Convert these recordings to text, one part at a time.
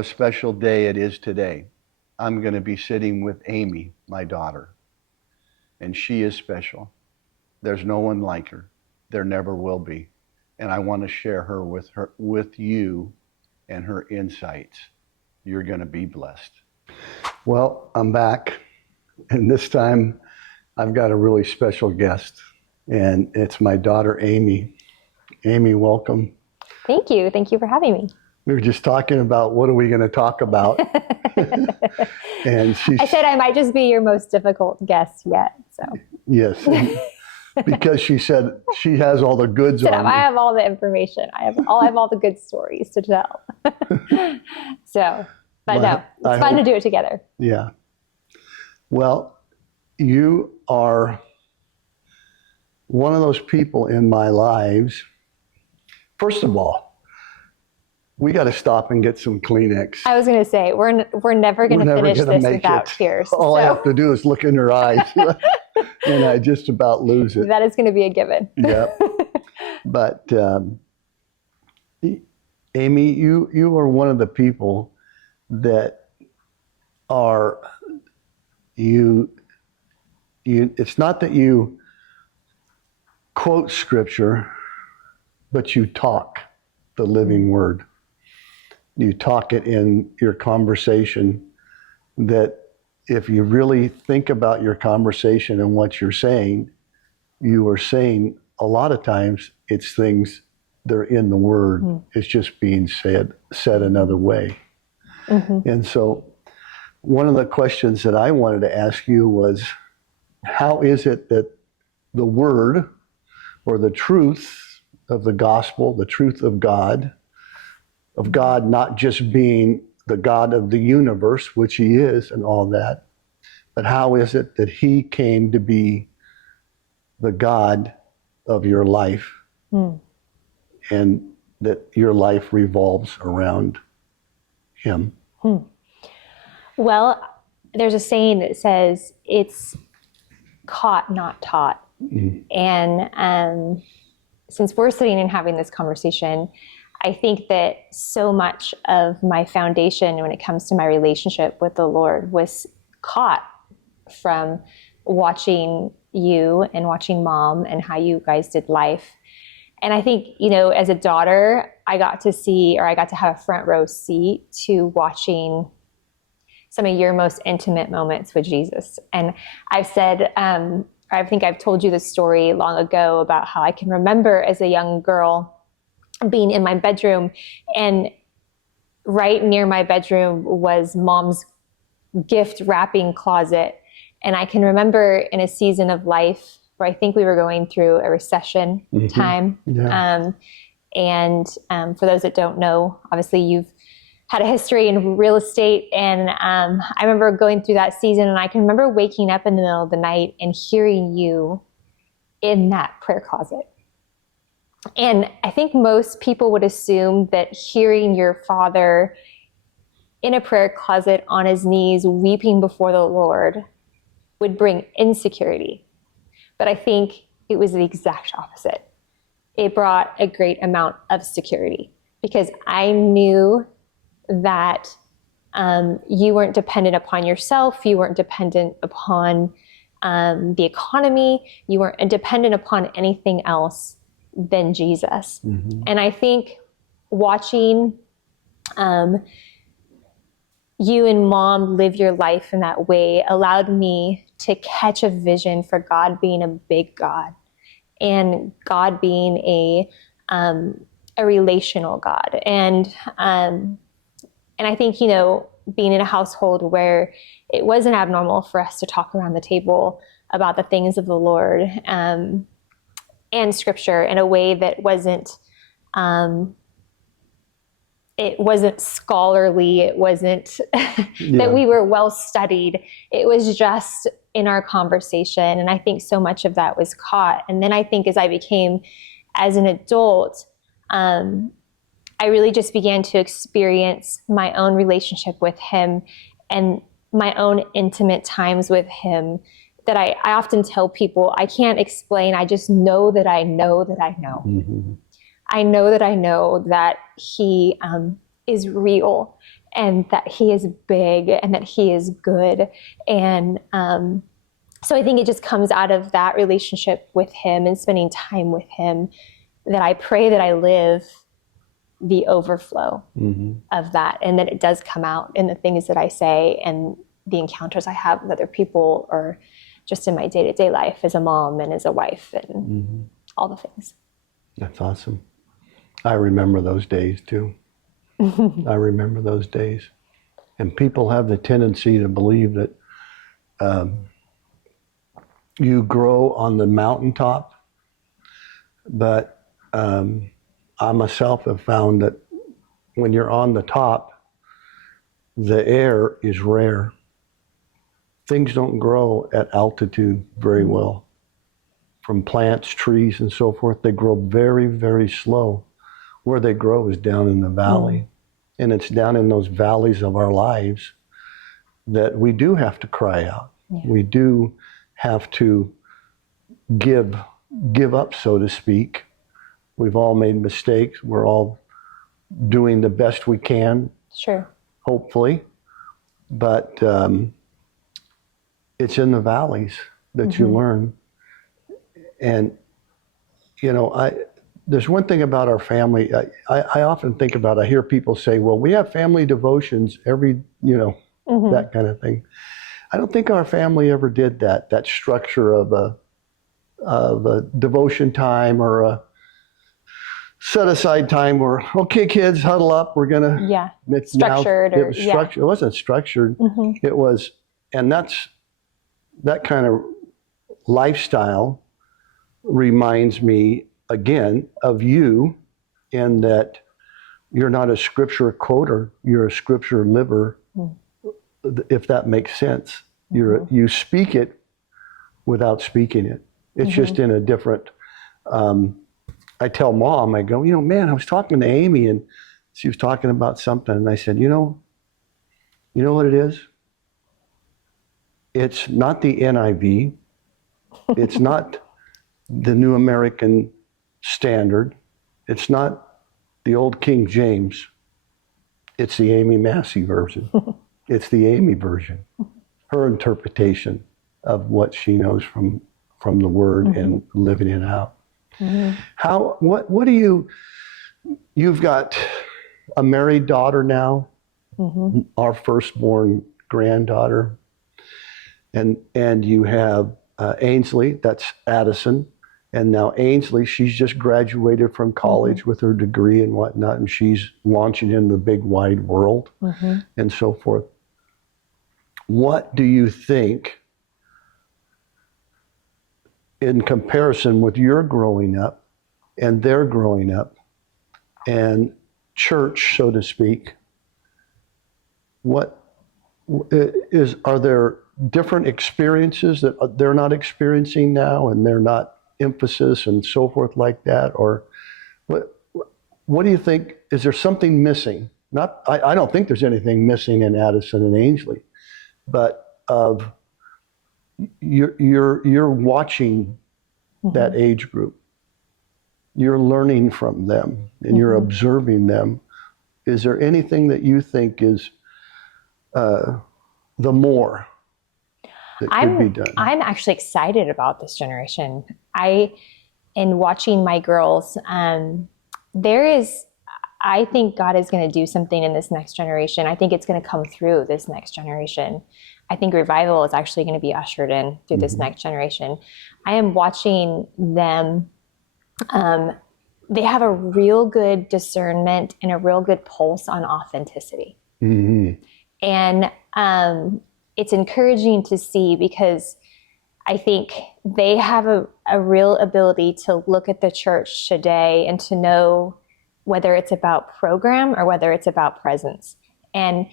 a special day it is today. I'm going to be sitting with Amy, my daughter, and she is special. There's no one like her. There never will be. And I want to share her with you and her insights. You're going to be blessed. Well, I'm back, and this time I've got a really special guest, and it's my daughter, Amy. Amy, welcome. Thank you. Thank you for having me. We were just talking about what are we going to talk about. And I said I might just be your most difficult guest yet. So yes, because she said she has all the goods on me. I have all the information. I have all the good stories to tell. So, but no, it's fun to do it together. Yeah. Well, you are one of those people in my lives. First of all, we got to stop and get some Kleenex. I was going to say, we're never going to finish this without tears. All I have to do is look in her eyes, and I just about lose it. That is going to be a given. Yep. But Amy, you are one of the people that are you. It's not that you quote scripture, but you talk the living word. You talk it in your conversation, that if you really think about your conversation and what you're saying, you are saying a lot of times it's things that are in the word. It's just being said another way. Mm-hmm. And so one of the questions that I wanted to ask you was, how is it that the word or the truth of the gospel, the truth of God not just being the God of the universe, which he is and all that, but how is it that he came to be the God of your life and that your life revolves around him? Well, there's a saying that says it's caught, not taught. And since we're sitting and having this conversation, I think that so much of my foundation when it comes to my relationship with the Lord was caught from watching you and watching Mom and how you guys did life. And I think, as a daughter, I got to have a front row seat to watching some of your most intimate moments with Jesus. And I've said, I think I've told you this story long ago about how I can remember as a young girl being in my bedroom, and right near my bedroom was Mom's gift wrapping closet. And I can remember in a season of life where I think we were going through a recession time. Yeah. For those that don't know, obviously you've had a history in real estate. And I remember going through that season, and I can remember waking up in the middle of the night and hearing you in that prayer closet. And I think most people would assume that hearing your father in a prayer closet on his knees, weeping before the Lord, would bring insecurity. But I think it was the exact opposite. It brought a great amount of security, because I knew that you weren't dependent upon yourself. You weren't dependent upon the economy. You weren't dependent upon anything else than Jesus. And I think watching you and Mom live your life in that way allowed me to catch a vision for God being a big God, and God being a relational God. And I think, being in a household where it wasn't abnormal for us to talk around the table about the things of the Lord and scripture in a way that wasn't scholarly. It wasn't that we were well studied. It was just in our conversation. And I think so much of that was caught. And then I think as an adult, I really just began to experience my own relationship with him and my own intimate times with him that I often tell people I can't explain. I just know that I know that I know. I know that I know that he is real. and that he is big and that he is good. And so I think it just comes out of that relationship with him and spending time with him that I pray that I live the overflow of that, and that it does come out in the things that I say and the encounters I have with other people, or just in my day-to-day life as a mom and as a wife and all the things. That's awesome. I remember those days too. I remember those days. And people have the tendency to believe that you grow on the mountaintop, but I myself have found that when you're on the top, the air is rare. Things don't grow at altitude very well. From plants, trees, and so forth, they grow very, very slow. Where they grow is down in the valley. And it's down in those valleys of our lives that we do have to cry out. Yeah. We do have to give up, so to speak. We've all made mistakes. We're all doing the best we can. Sure. Hopefully. But it's in the valleys that you learn. And, you know, there's one thing about our family. I often think about, I hear people say, well, we have family devotions every, that kind of thing. I don't think our family ever did that structure of a devotion time or a set aside time where, okay, kids, huddle up. We're going to. It's structured. It was structured. It wasn't structured. It was, and that kind of lifestyle reminds me again of you, in that you're not a scripture quoter, you're a scripture liver, if that makes sense. You speak it without speaking it. It's just in a different, I tell Mom, I go, man, I was talking to Amy and she was talking about something, and I said, you know what it is? It's not the NIV. It's not the New American Standard. It's not the old King James. It's the Amy Massie version. It's the Amy version. Her interpretation of what she knows from the Word and living it out. What do you've got a married daughter now, our firstborn granddaughter, and you have Ainsley, that's Addison, and now Ainsley, she's just graduated from college with her degree and whatnot, and she's launching in the big wide world and so forth. What do you think, in comparison with your growing up and their growing up and church, so to speak, are there different experiences that they're not experiencing now, and they're not emphasis and so forth like that? Or what do you think? Is there something missing? I don't think there's anything missing in Addison and Ainsley, but you're watching that age group. You're learning from them and you're observing them. Is there anything that you think is the more that could be done? I'm actually excited about this generation. In watching my girls, I think God is going to do something in this next generation. I think it's going to come through this next generation. I think revival is actually going to be ushered in through this next generation. I am watching them. They have a real good discernment and a real good pulse on authenticity. And it's encouraging to see, because I think they have a real ability to look at the church today and to know whether it's about program or whether it's about presence. And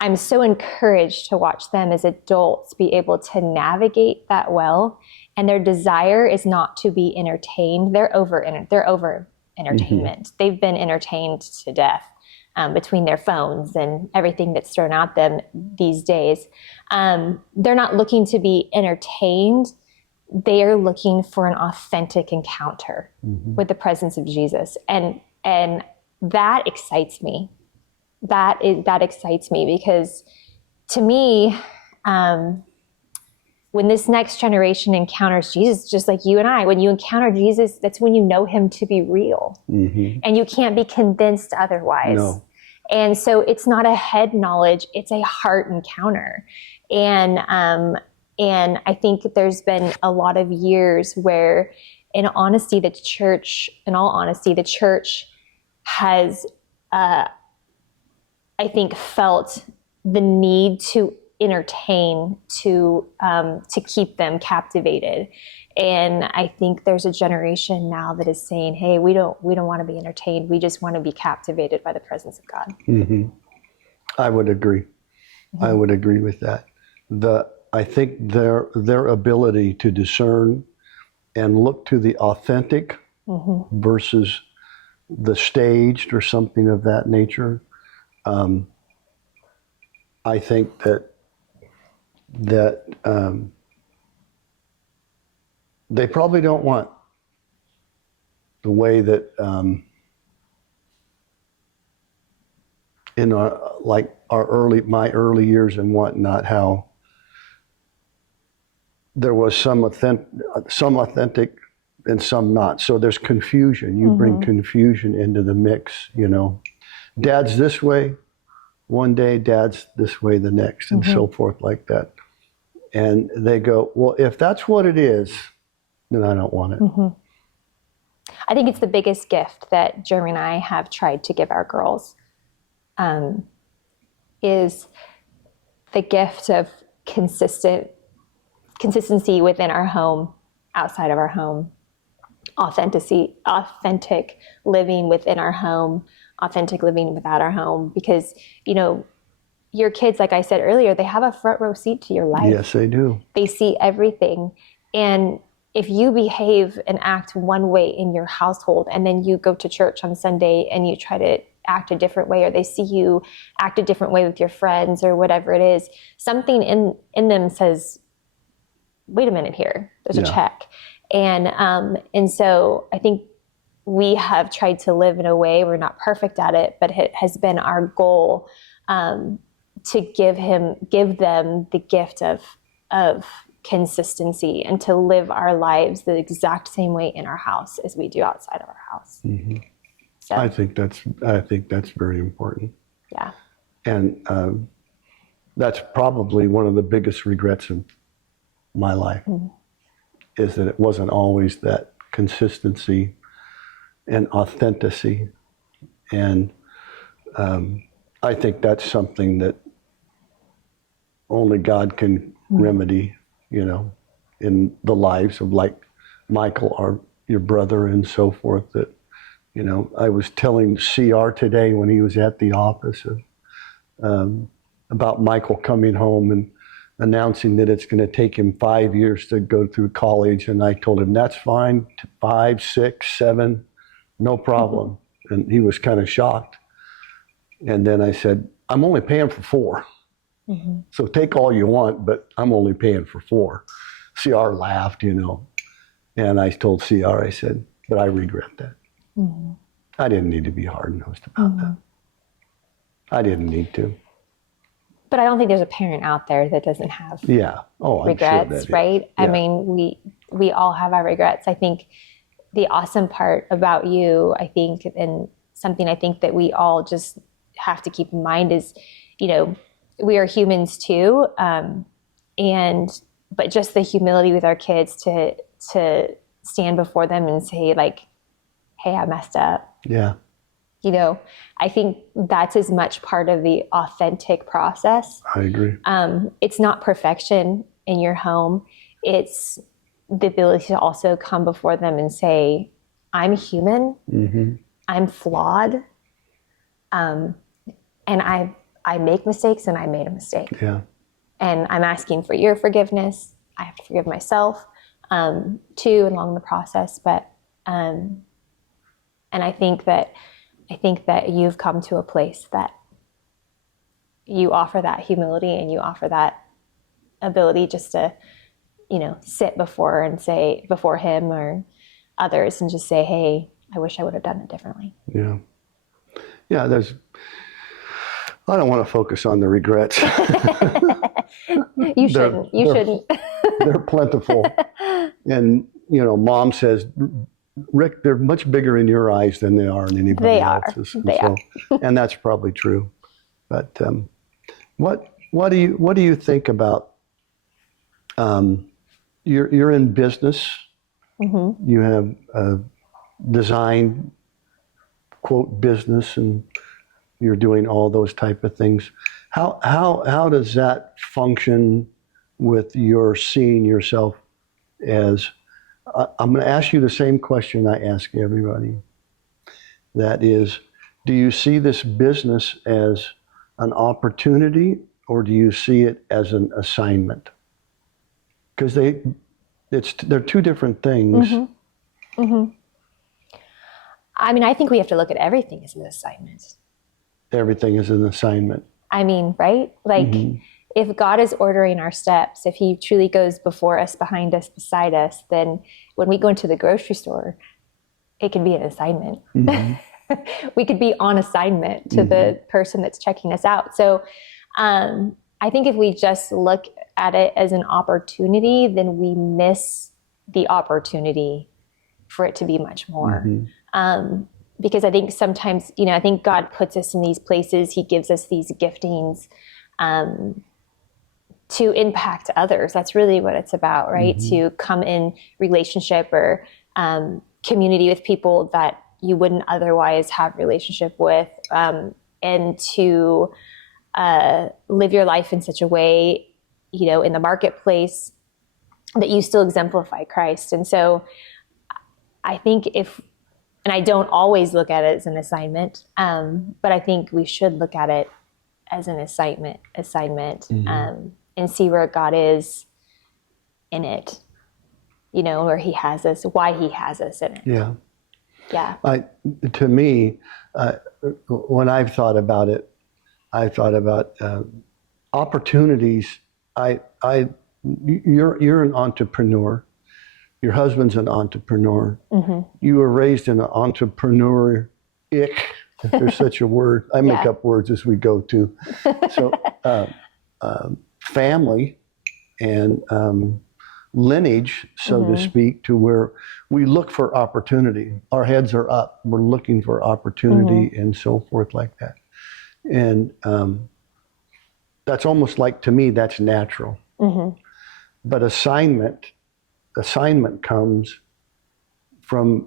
I'm so encouraged to watch them as adults be able to navigate that well. And their desire is not to be entertained. They're over entertainment. They've been entertained to death between their phones and everything that's thrown at them these days. They're not looking to be entertained. They are looking for an authentic encounter with the presence of Jesus. And that excites me. that excites me, because to me, when this next generation encounters Jesus, just like you and I, when you encounter Jesus, that's when you know him to be real. And you can't be convinced otherwise. No. And so it's not a head knowledge, it's a heart encounter. And I think there's been a lot of years where, in all honesty, the church has, I think, felt the need to entertain, to keep them captivated. And I think there's a generation now that is saying, hey, we don't want to be entertained. We just want to be captivated by the presence of God. I would agree. I would agree with that. I think their ability to discern and look to the authentic versus the staged or something of that nature. I think that they probably don't want the way that in my early years and whatnot, how there was some authentic and some not. So there's confusion. You bring confusion into the mix, Dad's this way one day, Dad's this way the next, and so forth like that. And they go, well, if that's what it is, then I don't want it. I think it's the biggest gift that Jeremy and I have tried to give our girls, is the gift of consistency within our home, outside of our home, authentic living within our home, authentic living without our home. Because, your kids, like I said earlier, they have a front row seat to your life. Yes, they do. They see everything. And if you behave and act one way in your household, and then you go to church on Sunday and you try to act a different way, or they see you act a different way with your friends or whatever it is, something in them says, wait a minute here, there's a check. And so I think we have tried to live in a way, we're not perfect at it, but it has been our goal to give them the gift of consistency, and to live our lives the exact same way in our house as we do outside of our house. So, I think that's very important. Yeah. And that's probably one of the biggest regrets of my life, is that it wasn't always that consistency and authenticity. And I think that's something that only God can remedy, in the lives of, like Michael, your brother, and so forth. That, I was telling CR today when he was at the office about Michael coming home and announcing that it's going to take him 5 years to go through college. And I told him, that's fine, 5, 6, 7, no problem. And he was kind of shocked. And then I said, I'm only paying for 4. So take all you want, but I'm only paying for 4. CR laughed, And I told CR, I said, but I regret that. I didn't need to be hard-nosed about that. I didn't need to. But I don't think there's a parent out there that doesn't have regrets, sure right? Yeah. I mean, we all have our regrets. I think the awesome part about you, I think, and something I think that we all just have to keep in mind is, we are humans too. But just the humility with our kids to stand before them and say, like, hey, I messed up. Yeah. I think that's as much part of the authentic process. I agree. It's not perfection in your home. It's the ability to also come before them and say, I'm human. I'm flawed. And I make mistakes, and I made a mistake. Yeah. And I'm asking for your forgiveness. I have to forgive myself too along the process. But and I think that you've come to a place that you offer that humility, and you offer that ability just to, sit before him or others and just say, hey, I wish I would have done it differently. Yeah. Yeah. I don't want to focus on the regrets. You shouldn't. You shouldn't. They're plentiful. And, you know, Mom says, Rick, they're much bigger in your eyes than they are in anybody else's. They are. And that's probably true. But what do you think about? You're in business. Mm-hmm. You have a design, quote, business, and you're doing all those type of things. How does that function with your seeing yourself as? I'm going to ask you the same question I ask everybody. That is, do you see this business as an opportunity, or do you see it as an assignment? Because they're two different things. Mm-hmm. Mm-hmm. I mean, I think we have to look at everything as an assignment. Everything is an assignment. I mean, right? Like, if God is ordering our steps, if he truly goes before us, behind us, beside us, then when we go into the grocery store, it can be an assignment. Mm-hmm. We could be on assignment to the person that's checking us out. So I think if we just look at it as an opportunity, then we miss the opportunity for it to be much more. Because I think sometimes, you know, I think God puts us in these places. He gives us these giftings to impact others. That's really what it's about, right? To come in relationship or community with people that you wouldn't otherwise have relationship with, and to live your life in such a way, you know, in the marketplace that you still exemplify Christ. And so I think and I don't always look at it as an assignment, but I think we should look at it as an assignment, and see where God is in it, you know, where he has us, why he has us in it. Yeah. Yeah. To me, when I've thought about it, I thought about opportunities. You're an entrepreneur. Your husband's an entrepreneur. You were raised in an entrepreneur-ic, if there's such a word. I make up words as we go too. So family and lineage, so to speak, to where we look for opportunity. Our heads are up. We're looking for opportunity and so forth like that. And that's almost like, to me, that's natural. But assignment comes from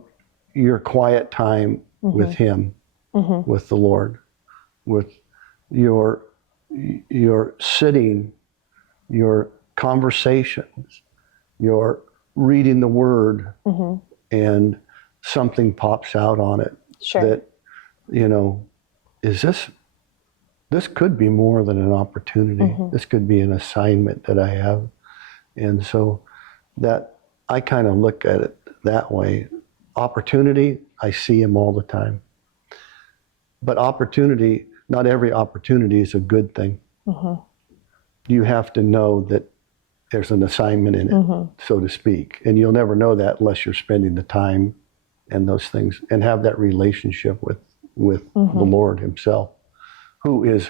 your quiet time with him, with the Lord, with your sitting, your conversations, your reading the word, and something pops out on it. Sure. That, you know, this could be more than an opportunity. This could be an assignment that I have. And so that I kind of look at it that way. Opportunity, I see him all the time. But opportunity, not every opportunity is a good thing. You have to know that there's an assignment in it, so to speak. And you'll never know that unless you're spending the time and those things and have that relationship with the Lord himself, who is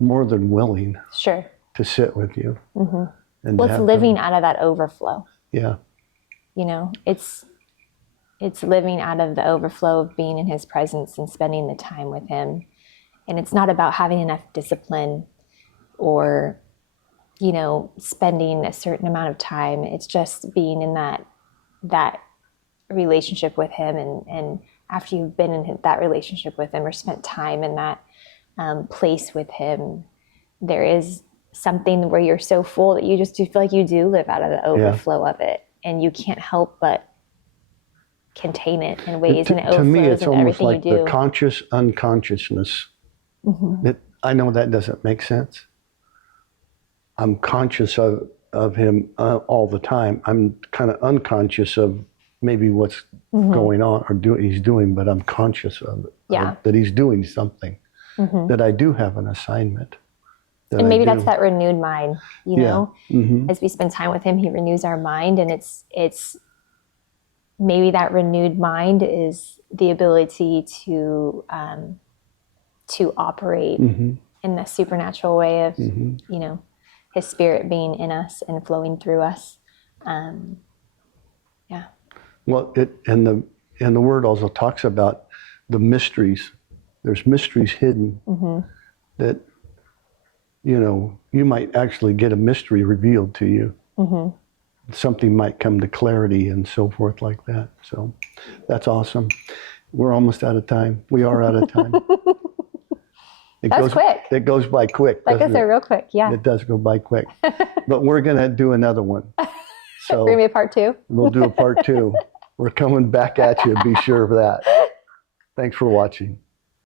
more than willing to sit with you. And it's living out of that overflow. Yeah. You know, it's living out of the overflow of being in his presence and spending the time with him. And it's not about having enough discipline or, you know, spending a certain amount of time. It's just being in that relationship with him. And after you've been in that relationship with him or spent time in that place with him, there is something where you're so full that you just do feel like you do live out of the overflow of it, and you can't help but contain it in ways, and it overflows. To me, it's almost like the conscious unconsciousness. I know that doesn't make sense. I'm conscious of him all the time. I'm kind of unconscious of maybe what's going on or he's doing, but I'm conscious of it. That he's doing something. That I do have an assignment. And maybe that's that renewed mind, you know, as we spend time with him, he renews our mind, and it's maybe that renewed mind is the ability to operate in the supernatural way of, Mm-hmm. you know, his spirit being in us and flowing through us. Yeah. Well, and the word also talks about the mysteries. There's mysteries hidden that, you know, you might actually get a mystery revealed to you. Something might come to clarity and so forth like that. So that's awesome. We're almost out of time. We are out of time. That's quick. It goes by quick. Like I said, real quick. Yeah. It does go by quick. But we're going to do another one. So Bring me a part 2. We'll do a part 2. We're coming back at you. Be sure of that. Thanks for watching.